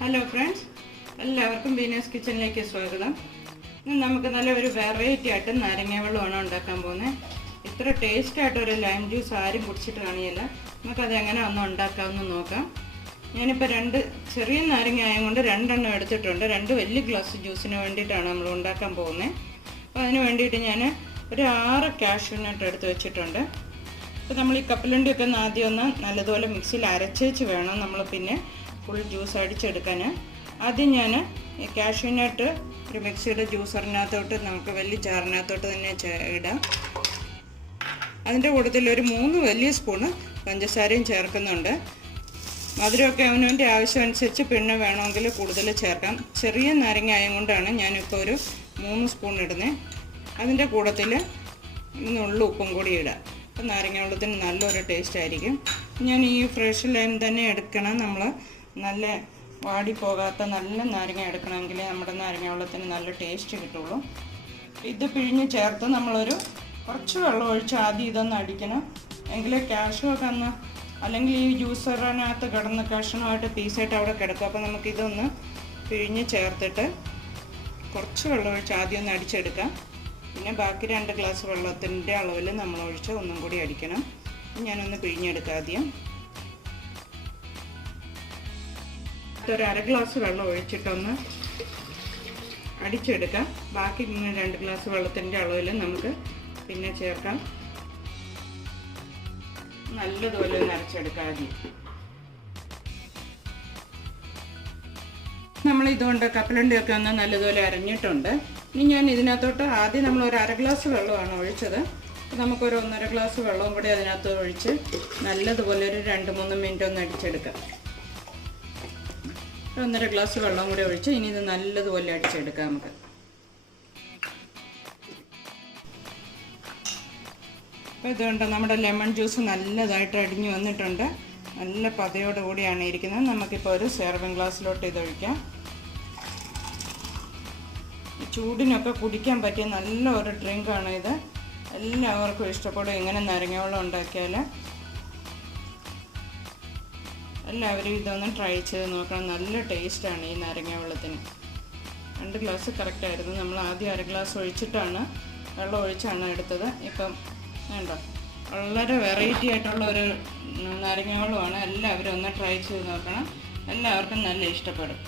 Hello friends, എല്ലാവർക്കും ബീനാസ് കിച്ചണിലേക്ക് സ്വാഗതം. ഇന്ന് നമുക്ക് നല്ലൊരു വെറൈറ്റി ആയിട്ട് നാരങ്ങ വെള്ളമാണ് ഉണ്ടാക്കാൻ പോകുന്നത്. ഇത്ര ടേസ്റ്റായിട്ട് ഒരു ലൈം ജ്യൂസ് ആരും കുടിച്ചിട്ട് കാണിയില്ല. നമുക്കത് എങ്ങനെ ഒന്ന് ഉണ്ടാക്കാമെന്ന് നോക്കാം. ഞാനിപ്പോൾ രണ്ട് ചെറിയ നാരങ്ങ ആയതുകൊണ്ട് രണ്ടെണ്ണം എടുത്തിട്ടുണ്ട്. രണ്ട് വലിയ ഗ്ലാസ് ജ്യൂസിന് വേണ്ടിയിട്ടാണ് നമ്മൾ ഉണ്ടാക്കാൻ പോകുന്നത്. അപ്പോൾ അതിന് വേണ്ടിയിട്ട് ഞാൻ ഒരു 6 കാഷ്യൂ നട്ട് എടുത്ത് വെച്ചിട്ടുണ്ട്. അപ്പോൾ നമ്മൾ ഈ കപ്പലണ്ടിയൊക്കെ ആദ്യം ഒന്ന് നല്ലതുപോലെ മിക്സിയിൽ അരച്ചേച്ച് വേണം നമ്മൾ പിന്നെ ഫുൾ ജ്യൂസ് അടിച്ചെടുക്കാൻ. ആദ്യം ഞാൻ ഈ കാഷ്യൂ നട്ട് ഒരു മിക്സിയുടെ ജ്യൂസറിനകത്തോട്ട് നമുക്ക് വലിയ ജാറിനകത്തോട്ട് തന്നെ ഇടാം. അതിൻ്റെ കൂട്ടത്തിൽ ഒരു 3 വലിയ സ്പൂണ് പഞ്ചസാരയും ചേർക്കുന്നുണ്ട്. മധുരമൊക്കെ അവനവൻ്റെ ആവശ്യം അനുസരിച്ച് പിന്നെ വേണമെങ്കിൽ കൂടുതൽ ചേർക്കാം. ചെറിയ നാരങ്ങ ആയതുകൊണ്ടാണ് ഞാനിപ്പോൾ ഒരു 3 സ്പൂൺ ഇടുന്നത്. അതിൻ്റെ കൂട്ടത്തിൽ നുള്ളു ഉപ്പും കൂടി ഇടാം. അപ്പോൾ നാരങ്ങ വെള്ളത്തിന് നല്ലൊരു ടേസ്റ്റ് ആയിരിക്കും. ഞാൻ ഈ ഫ്രഷ് ലൈം തന്നെ എടുക്കണം. നമ്മൾ നല്ല വാടിപ്പോകാത്ത നല്ല നാരങ്ങ എടുക്കണമെങ്കിൽ നമ്മുടെ നാരങ്ങ വെള്ളത്തിന് നല്ല ടേസ്റ്റ് കിട്ടുള്ളൂ. ഇത് പിഴിഞ്ഞ് ചേർത്ത് നമ്മളൊരു കുറച്ച് വെള്ളം ഒഴിച്ച് ആദ്യം ഇതൊന്ന് അടിക്കണം. എങ്കിലേ കാഷ്യൂ ഒക്കെ ഒന്ന്, അല്ലെങ്കിൽ ഈ ജ്യൂസറിനകത്ത് കിടന്ന് കഷ്ണമായിട്ട് പീസായിട്ട് അവിടെ കിടക്കും. അപ്പോൾ നമുക്കിതൊന്ന് പിഴിഞ്ഞ് ചേർത്തിട്ട് കുറച്ച് വെള്ളം ഒഴിച്ച് ആദ്യം ഒന്ന് അടിച്ചെടുക്കാം. പിന്നെ ബാക്കി 2 ഗ്ലാസ് വെള്ളത്തിൻ്റെ അളവിൽ നമ്മൾ ഒഴിച്ച് ഒന്നും കൂടി അടിക്കണം. ഞാനൊന്ന് പിഴിഞ്ഞെടുക്കാം. ആദ്യം ഒരു 1/2 ഗ്ലാസ് വെള്ളം ഒഴിച്ചിട്ടൊന്ന് അടിച്ചെടുക്കാം. ബാക്കി 2 ഗ്ലാസ് വെള്ളത്തിൻ്റെ അളവിൽ നമുക്ക് പിന്നെ ചേർക്കാം. നല്ലതുപോലെ ഒന്ന് അരച്ചെടുക്കാം. ആദ്യം നമ്മൾ ഇതുകൊണ്ട് കപ്പലണ്ടിയൊക്കെ ഒന്ന് നല്ലതുപോലെ അരഞ്ഞിട്ടുണ്ട്. ഇനി ഞാൻ ഇതിനകത്തോട്ട് ആദ്യം നമ്മൾ ഒരു 1/2 ഗ്ലാസ് വെള്ളമാണ് ഒഴിച്ചത്. നമുക്കൊരു 1.5 ഗ്ലാസ് വെള്ളവും കൂടി അതിനകത്ത് ഒഴിച്ച് നല്ലതുപോലെ ഒരു 2-3 മിനിറ്റ് ഒന്ന് അടിച്ചെടുക്കാം. 1.5 ഗ്ലാസ് വെള്ളം കൂടി ഒഴിച്ച് ഇനി ഇത് നല്ലതുപോലെ അടിച്ചെടുക്കാം നമുക്ക്. അപ്പോൾ ഇതുകൊണ്ട് നമ്മുടെ ലെമൺ ജ്യൂസ് നല്ലതായിട്ട് അടിഞ്ഞു വന്നിട്ടുണ്ട്. നല്ല പതയോട് കൂടിയാണ് ഇരിക്കുന്നത്. നമുക്കിപ്പോൾ ഒരു സെർവിങ് ഗ്ലാസ്സിലോട്ട് ഇതൊഴിക്കാം. ചൂടിനൊക്കെ കുടിക്കാൻ പറ്റിയ നല്ല ഒരു ഡ്രിങ്കാണ് ഇത്. എല്ലാവർക്കും ഇഷ്ടപ്പെടും. ഇങ്ങനെ നാരങ്ങ വെള്ളം ഉണ്ടാക്കിയാൽ എല്ലാവരും ഇതൊന്ന് ട്രൈ ചെയ്ത് നോക്കണം. നല്ല ടേസ്റ്റാണ് ഈ നാരങ്ങ വെള്ളത്തിന്. 2 ഗ്ലാസ് കറക്റ്റായിരുന്നു. നമ്മൾ ആദ്യം 1/2 ഗ്ലാസ് ഒഴിച്ചിട്ടാണ് വെള്ളം ഒഴിച്ചാണ് എടുത്തത്. ഇപ്പം വേണ്ട, വളരെ വെറൈറ്റി ആയിട്ടുള്ള ഒരു നാരങ്ങ വെള്ളമാണ്. എല്ലാവരും ഒന്ന് ട്രൈ ചെയ്ത് നോക്കണം. എല്ലാവർക്കും നല്ല ഇഷ്ടപ്പെടും.